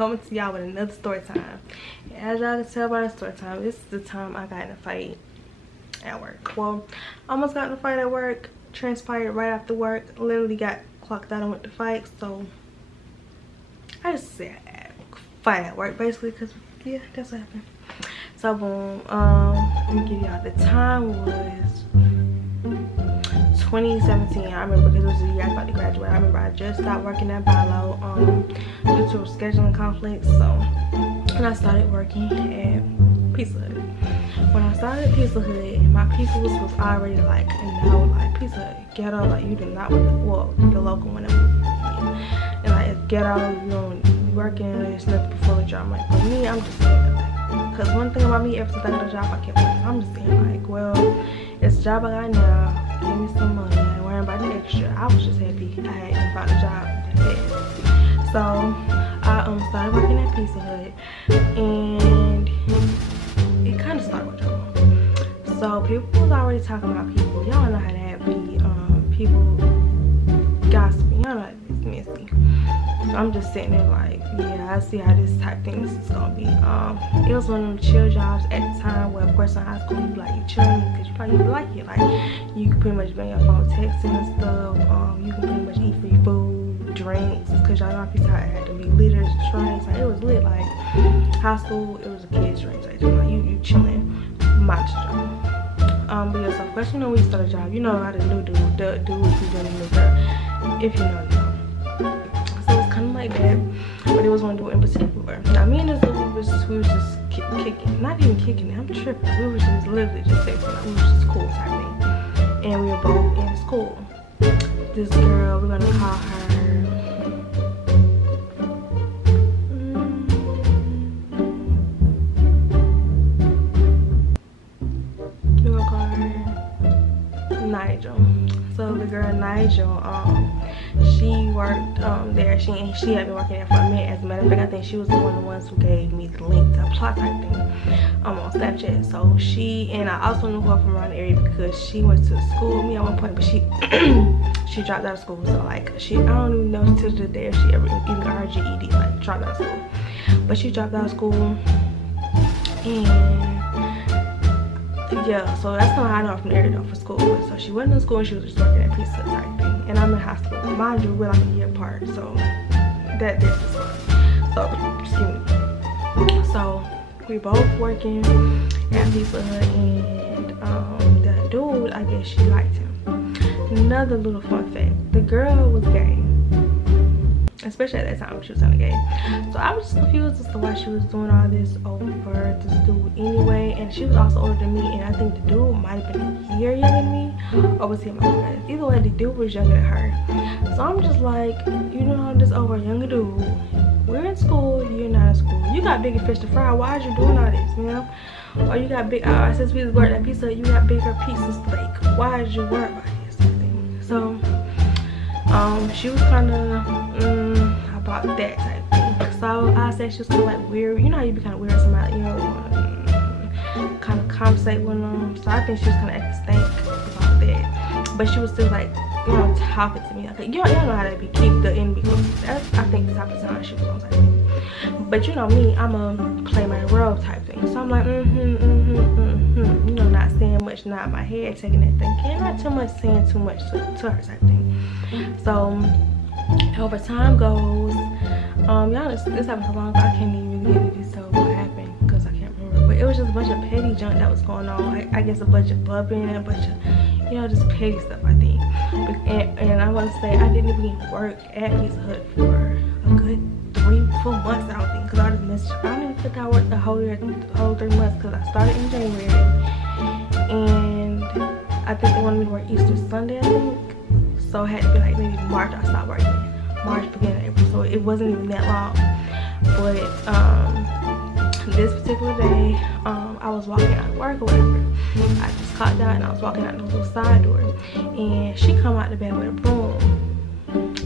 coming to y'all with another story time. As y'all can tell by the story time, this is the time I got in a fight at work. Well, almost got in a fight at work, transpired right after work, literally got clocked out and went to fight. So I just said fight at work basically, because yeah, that's what happened. So boom, let me give y'all, the time was 2017. I remember because it was the year I was about to graduate. I remember I just stopped working at Bilo due to scheduling conflicts. So, and I started working at Pizza Hut. When I started at Pizza Hut, my people was already like, like Pizza Hut ghetto, like you do not want to, well, the local one, and like it's ghetto, you don't be working, there's nothing before the job. Like for me, I'm just saying, like, because one thing about me, ever since I got a job, I kept working. I'm just saying, like, well, it's a job I got now. Give me some money. I ain't worrying about the extra. I was just happy I had found a job that fast. So I started working at Pizza Hut, and it kind of started with trouble. So people was already talking about people. Y'all know how that be. People gossiping. Y'all know how it's messy. So I'm just sitting there like, yeah, I see how this type thing is gonna be. It was one of them chill jobs at the time where, of course, in high school you like you chilling because you probably like it. Like you can pretty much be on your phone texting and stuff. You can pretty much eat free food, drinks, because y'all know Pizza Hut had to be litters, trains. Like it was lit. Like high school, it was a kid's drink. Like you chilling, much job. But yeah, so first, you know, when you start a job, you know how the new dude, the dude who's doing the new girl. If you know, you know. Like that, but it was one dude in particular. Now me and this dude, we was just kicking, not even kicking, I'm tripping. We was just literally just texting, like, we was just cool type thing. And we were both in school. This girl, we're gonna call her Nigel. So the girl Nigel, she worked there. She had been working there for a minute. As a matter of fact, I think she was one of the ones who gave me the link to apply type thing on Snapchat. So she, and I also knew her from around the area because she went to school with me at one point, but she she dropped out of school. So like I don't even know to the day if she ever even got her GED, like dropped out of school. But she dropped out of school, and yeah, so that's kind of how I know her from the area though for school. So she wasn't in school and she was just working at Pizza type thing. And I'm in high school. Mind you, we're like a year apart. So that's just fun. So, excuse me. So we both working at Pizza Hut, and the dude, I guess she liked him. Another little fun fact, the girl was gay. Especially at that time when she was kind of gay. So I was just confused as to why she was doing all this over this dude anyway. And she was also older than me, and I think the dude might have been a year younger than me, or was he my friend? Either way, the dude was younger than her. So I'm just like, you know, I'm just over a younger dude. We're in school, you're not in school. You got bigger fish to fry. Why is you doing all this, you know? Or you got big, since we worked at Pizza, you got bigger pieces to bake. Why is you worried about this type thing? So she was kind of about that type thing. So I said she was kind of like weird. You know how you be kind of weird with somebody, you know, kind of conversate with them. So I think she was kind of acting stank about that. But she was still like, you know, talking to me. Like, y'all know how to be, keep the enemy close. That's, I think, the type of time she was on type thing. But you know me, I'm a play my role type thing. So I'm like, you know, not saying much, not in my head, taking that thinking, not too much, saying too much to her type thing. So over time goes, y'all, this happened so long ago, I can't even get into detail what happened because I can't remember. But it was just a bunch of petty junk that was going on. I guess a bunch of bubbling and a bunch of, you know, just petty stuff, I think. And I want to say I didn't even work at Pizza Hut for a good 3-4 months, I don't think, because I just missed. I don't even think I worked the whole 3 months because I started in January, and I think they wanted me to work Easter Sunday, I think. So it had to be like maybe March I stopped working. March, beginning of April. So it wasn't even that long. But this particular day, I was walking out of work or whatever. I just clocked out and I was walking out the little side door. And she come out the bed with a broom.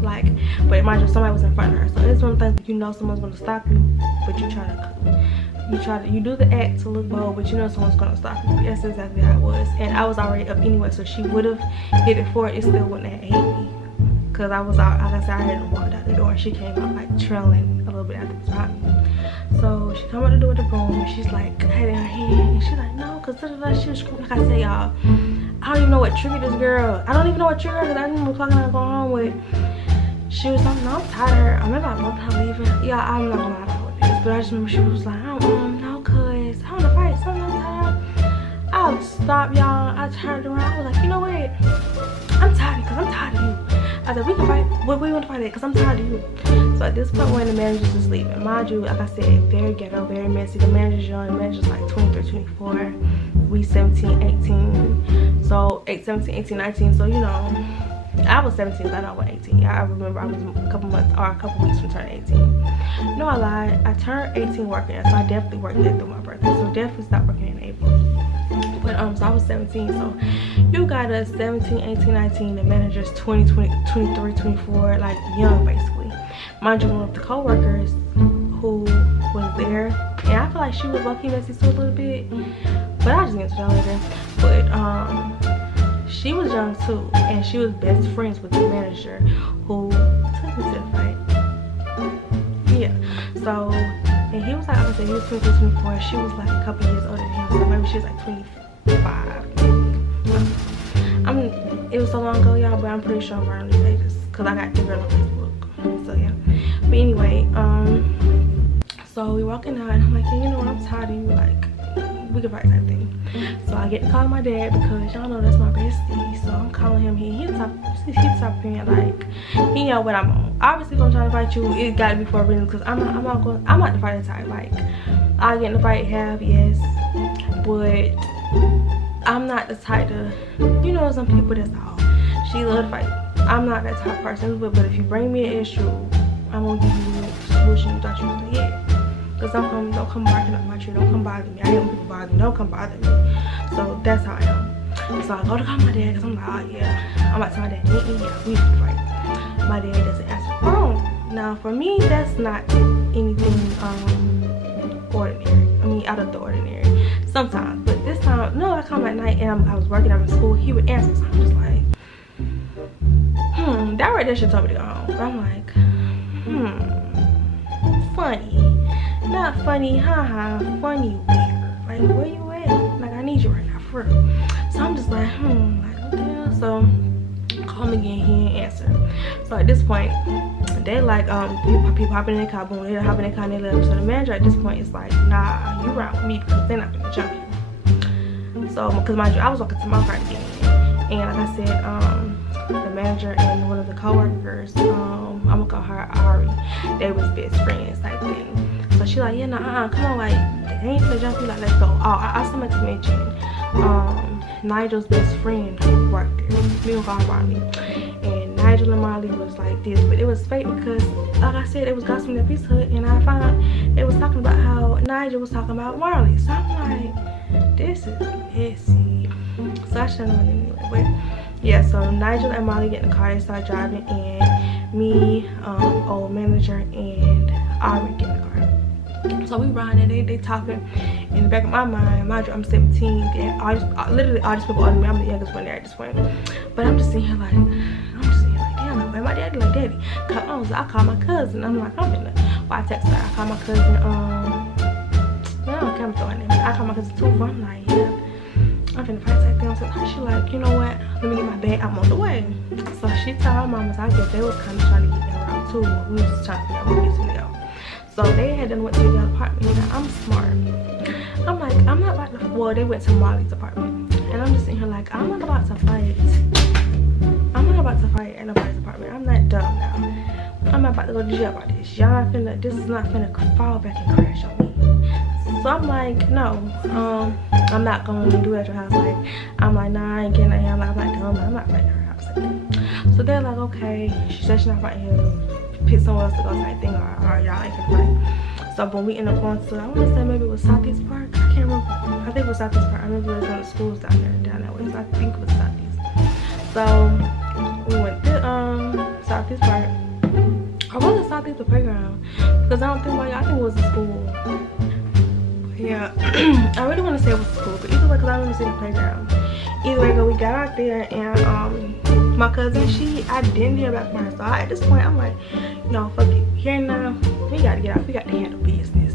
Like, but mind you, somebody was in front of her. So it's one of the things, you know someone's gonna stop you, but you do the act to look bold, but you know someone's gonna stop you. That's exactly how it was. And I was already up anyway, so she would have hit it for it. It still wouldn't have hit me. because I was out, like I said, I hadn't walked out the door, and she came out like trailing a little bit after behind me. So she come out the door of the room, and she's like had in her hand, and she's like, no, because she was screaming. Like I said, y'all, I don't even know what triggered this girl. I don't even know what triggered her, because I remember clocking out going home with. She was like, no, I'm tired of her. I remember I both her leaving. Yeah, I'm not gonna lie about this, but I just remember she was like, no, cuz I want to fight. Something I'm tired of. I'll stop, y'all. I turned around. I was like, you know what? I'm tired because I'm tired of you. I said, we can fight. What we want to fight at? Because I'm tired of you. So at this point, when the manager's just leaving, mind you, like I said, very ghetto, very messy. The manager's young. The manager's like 23, 24. We 17, 18. So 17, 18, 19. So, you know, I was 17, I know I was 18. I remember I was a couple months or a couple weeks from turning 18. No, I lied. I turned 18 working there, so I definitely worked there through my birthday. So definitely stopped working in April. But so I was 17. So you got us 17, 18, 19. The manager's 20, 23, 24, like young basically. Mind you, one of the co-workers who was there, and I feel like she was lucky messy too a little bit. But I'll just get into that later. But she was young too, and she was best friends with the manager who took me to the fight. Yeah, so, and he was like, I said, he was 23, 24, and she was like a couple years older than him, so maybe she was like 25. It was so long ago, y'all, but I'm pretty sure I'm around these ages, because I got the girl on Facebook, so yeah. But anyway, so we walking out, and I'm like, yeah, you know what, I'm tired of you, like, we can fight type thing. So I get to call my dad because y'all know that's my bestie. So I'm calling him. He's top being like, he know what I'm on. Obviously, if I'm trying to fight you, it gotta be for a reason, because I'm not the fighting type. Like, I get in the fight, yes, but I'm not the type to, you know, some people that's all. She love to fight. I'm not that type of person, but if you bring me an issue, I'm gonna give you the solution you thought you was gonna get. Because don't come barking up my tree. Don't come bother me. I hate when people bother me. Don't come bother me. So that's how I am. So I go to call my dad because I'm like, oh yeah. I'm about to tell my dad, yeah, we need to fight. My dad doesn't answer the phone. Now for me, that's not anything ordinary. I mean, out of the ordinary. Sometimes. But this time, no, I call him at night and I was working out in school. He would answer. So I'm just like, that right there should tell me to go home. But I'm like, funny. Not funny, haha, funny weird. Like, where you at? Like, I need you right now, for real. So I'm just like, like, what the hell? So, call me again, he didn't answer. So at this point, they like, people hopping in the car, boom, they're hopping in the car and they left. So the manager at this point is like, nah, you ride with me because they're not gonna jump you. So, because mind you, I was walking to my car to get in. And like I said, the manager and one of the co-workers, I'm gonna call her Ari, they was best friends type thing. So she like, yeah, nah, come on, like, they ain't gonna jump you, like, let's go. Oh, I also meant to mention, Nigel's best friend worked there. We gonna call her Marley. And Nigel and Marley was like this, but it was fake because, like I said, it was gossiping at Pizza Hut, and I found they was talking about how Nigel was talking about Marley. So I'm like, this is messy. So I shouldn't have known anyway, but yeah, so Nigel and Molly get in the car, they start driving, and me, old manager, and Ari get in the car. So we riding, and they talking. In the back of my mind, I'm 17, and literally all these people older than me. I'm the youngest one there at this point. But I'm just sitting here like, damn, like, my daddy like daddy. I call my cousin. I'm like, I'm finna. Well, I text her. I call my cousin. Yeah, I can't throw her name. I call my cousin too. I'm like, yeah, I'm finna fight that thing. So she like, you know what? Let me get my bag. I'm on the way. So she told her mamas, I guess they was kind of trying to get in around too. We was trying to figure out where we was gonna go. So they had done went to the apartment. Now I'm smart. I'm like, I'm not about to. Well, they went to Molly's apartment, and I'm just sitting here like, I'm not about to fight. I'm not about to fight at nobody's apartment. I'm not dumb now. I'm not about to go to jail about this. Y'all not finna. This is not finna fall back and crash on me. So I'm like, no, I'm not gonna do that at your house. Like, I'm like, nah, I ain't getting that. I'm like, I'm not dumb. I'm not fighting her house like that. So they're like, okay. She said she's not fighting him. Pick somewhere else to go type thing, or y'all ain't gonna fight. So when we end up going to, I want to say maybe it was Southeast Park. I can't remember. I think it was Southeast Park. I remember it was one of the schools down that way. So I think it was Southeast. So we went to Southeast Park. Or was it Southeast the playground? Because I don't think I think it was a school. But yeah, I really want to say it was a school, but either way, because I remember seeing the playground. Either way, we got out there, and my cousin, I didn't hear back from her. So at this point, I'm like, no, fuck it. Here now, we gotta get out. We got to handle business.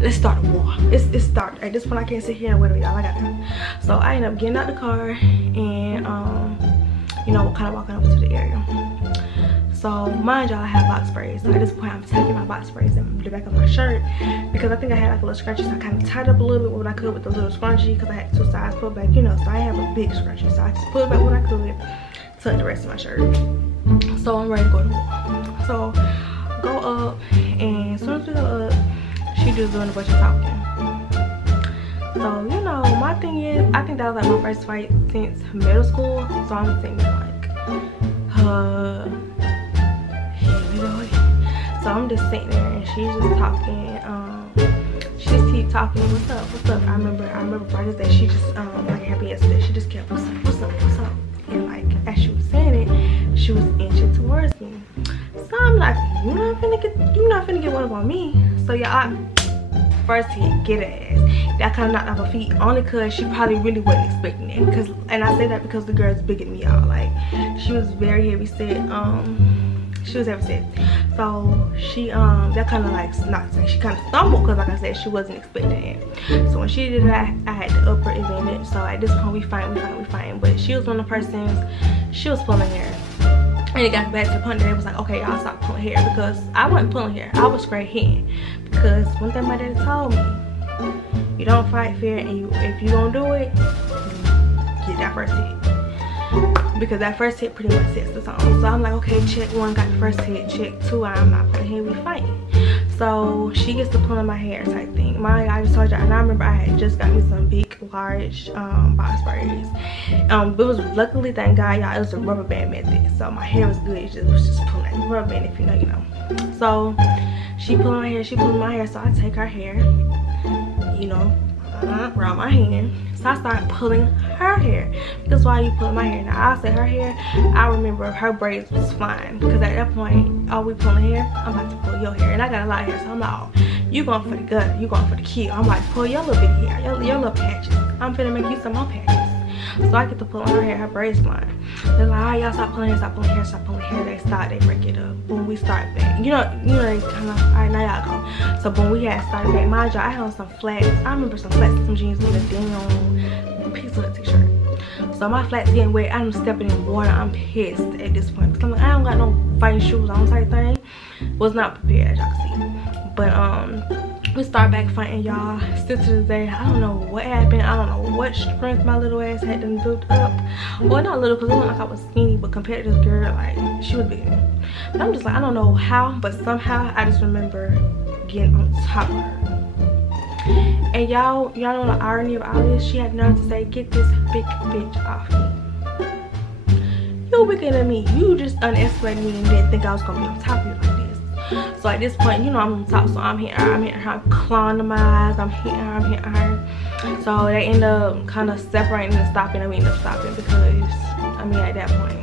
Let's start a war. It's start. At this point, I can't sit here and wait on y'all. I got to. So I ended up getting out the car and you know, kind of walking over to the area. So mind y'all, I have box sprays. So at this point, I'm taking my box sprays in the back of my shirt because I think I had like a little scrunchie. So I kind of tied up a little bit when I could with the little scrunchie because I had 2 sides put back, you know. So I have a big scrunchie. So I just put it back when I could, tuck the rest of my shirt. So I'm ready to go to war. So go up, and as soon as we go up, she just doing a bunch of talking. So you know, my thing is, I think that was like my first fight since middle school. So I'm thinking like, here we go again. So I'm just sitting there and she's just talking. She just keep talking. What's up? I remember Friday day she just like it happened yesterday. She just kept what's up. And like as she was saying it, she was inching towards me. So I'm like, you're not finna get one up on me. So y'all, first hit, get her ass. That kind of knocked off her feet, only cause she probably really wasn't expecting it. And I say that because the girl's bigger than me, y'all. Like she was very heavy set. She was heavy set. So she that kind of like she kind of stumbled because like I said, she wasn't expecting it. So when she did that, I had the upper advantage. So at this point we fight. But she was one of the persons, she was pulling hair. And it got back to the point that it was like, okay, y'all stop pulling hair, because I wasn't pulling hair. I was straight hitting. Because one thing my daddy told me, you don't fight fair, and if you gonna do it, get that first hit. Because that first hit pretty much sets the tone. So I'm like, okay, check 1, got the first hit. Check 2, I'm not pulling hair, we fighting. So she gets to pulling my hair type thing. I just told y'all, and I remember I had just got me some big, large box sprays. It was luckily, thank God, y'all, it was a rubber band method. So my hair was good. It was just pulling that rubber band, if you know. So she pulling my hair. So I take her hair, you know, around my hand. So I started pulling her hair. Because why you pulling my hair? Now I say her hair, I remember her braids was flying. Because at that point, we pulling hair, I'm about to pull your hair. And I got a lot of hair, so I'm like, oh, you going for the gut, you going for the kill. I'm about to pull your little bitty hair, your little patches. I'm finna make you some more patches. So I get to pull on her hair, her braids flying. They're like, alright, y'all stop pulling hair, stop pulling hair. They start, they break it up. Boom, we start back. You know, they kind of, alright, now y'all go. So boom, we had started back. Mind you, I had on some flats. I remember some flats and some jeans with a damn piece of a t-shirt. So my flats getting wet, I'm stepping in water. I'm pissed at this point. Because I'm like, I don't got no fighting shoes on type thing. Was not prepared, as y'all can see. But we start back fighting, y'all. Still to this day, I don't know what happened. I don't know what strength my little ass had to build up. Well, not little, because it wasn't like I was skinny, but compared to this girl, like, she was big. But I'm just like, I don't know how, but somehow I just remember getting on top of her. And y'all know the irony of all this? She had nerve to say, get this big bitch off me. You wicked at me. You just underestimated me and didn't think I was gonna be on top of you like this. So at this point, you know, I'm on top, so I'm hitting her, I'm clawing my eyes, I'm hitting her. So they end up kind of separating and stopping, and we end up stopping because, I mean, at that point,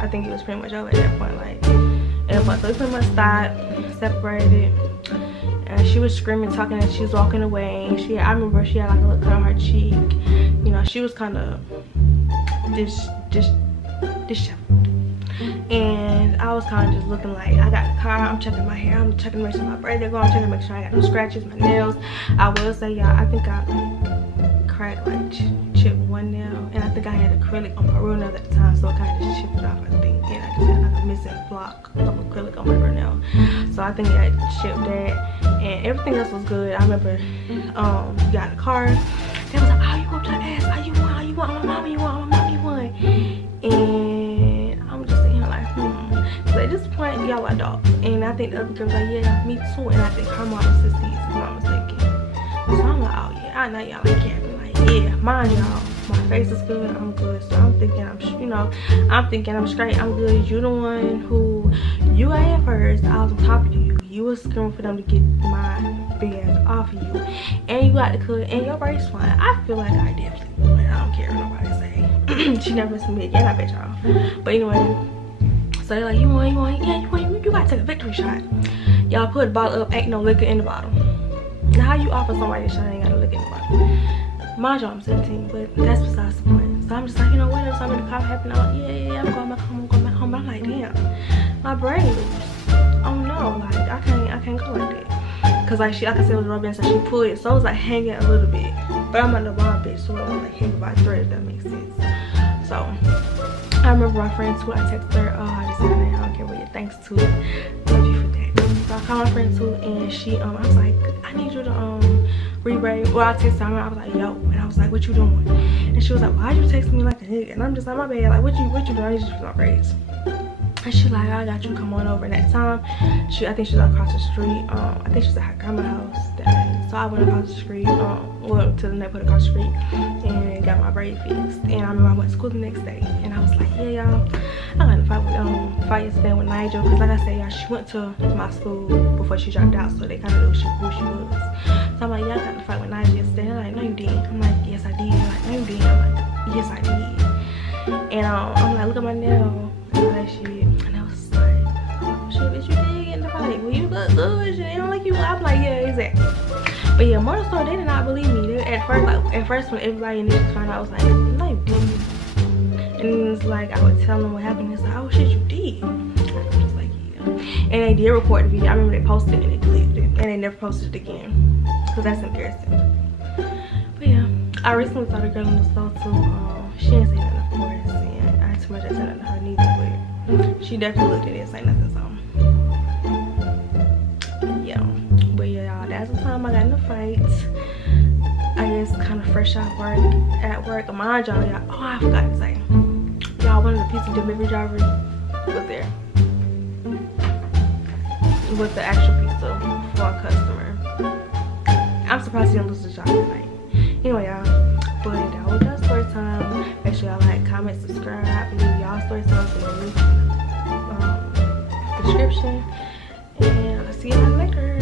I think it was pretty much over at that point, like, so we pretty much stopped, separated, and she was screaming, talking, and she was walking away. I remember she had like a little cut on her cheek. You know, she was kind of disheveled. And I was kind of just looking like, I got the car, I'm checking my hair, I'm checking the rest of my braids, I'm checking to make sure I got no scratches, my nails. I will say, y'all, I think I like cracked, like chipped one nail, and I think I had acrylic on my real nail at the time, so it kind of just chipped it off, I think. And I just had like a missing block of acrylic on my real nail, so I think I chipped that, and everything else was good. I remember got in the car, they was like, oh, you whooped her ass, oh, you won, my mama, you won, and I'm just sitting here like, So at this point, y'all are dogs, and I think the other girl was like, yeah, me too, and I think her mama says if I'm not mistaken. So I'm like, oh yeah, I know y'all like capping, like, yeah, mind y'all, my face is good, I'm good. So I'm thinking I'm straight, I'm good. You the one who, you got here first, I was on top of you. You was screaming for them to get my big ass off of you, and you got the cut, and your brace fine. I feel like I definitely won. I don't care what nobody say. She never listened to me again, I bet y'all. But anyway, so they're like, you won, yeah, you won, you gotta take a victory shot. Y'all put a bottle up, ain't no liquor in the bottle. Now how you offer somebody a shot, ain't got no liquor in the bottle? Mind you, I'm 17, but that's besides the point. So I'm just like, you know, whatever. So I'm in the car happy. I'm like, yeah, I'm going back home. But I'm like, damn, my brain loose. Oh no, like I can't go like that. Cause like like I said, it was rubber band, so she pulled it, so it was like hanging a little bit. But I'm on the ball bitch, so it was like hanging by a thread, if that makes sense. So I remember my friend too. I texted her, I just said, I don't care what your thanks to. Love you for that. So I called my friend too, and she I was like, I need you to rebraid. Well, I texted her, I was like, yo, and I was like, what you doing? And she was like, why'd you text me like a nigga? And I'm just like, my bad, like what you doing? I need you to my braids. And she like, I got you, come on over. And that time, I think she was across the street. I think she was at her grandma's house that night. So I went across the street, well, to the neighborhood across the street, and got my braid fixed. And I remember I went to school the next day, and I was like, yeah, y'all, I got in a fight yesterday with Nigel, because like I said, y'all, she went to my school before she dropped out, so they kind of knew who she was. So I'm like, yeah, I got in a fight with Nigel yesterday. They're like, no, you didn't. I'm like, yes, I did. They're like, no, you didn't. I'm like, yes, I did. And I'm like, look at my nail. And that shit. And I was like, oh shit, bitch, you did get in the fight. Well, you look good. Shit. They don't like you. I'm like, yeah, exactly. But yeah, motor store, they did not believe me. They, at first, when everybody in this found out, I was like, no, you didn't. And it's like, I would tell them what happened. It's like, oh shit, you did. I was just like, yeah. And they did record the video. I remember they posted it and they deleted it. And they never posted it again. Because that's embarrassing. But yeah, I recently saw the girl in the store too. She didn't say nothing, of course. And I too much I said nothing to her neither. But she definitely looked at it and said nothing. So yeah. But yeah, y'all, that's the time I got in the fight. I guess kind of fresh out at work. Mind y'all, oh, I forgot to say, y'all, one of the pizza delivery drivers was there with the actual pizza for a customer. I'm surprised he didn't lose the job tonight. Anyway, y'all, but that was our story time. Make sure y'all like, comment, subscribe, leave y'all story times in the description, and I'll see y'all later.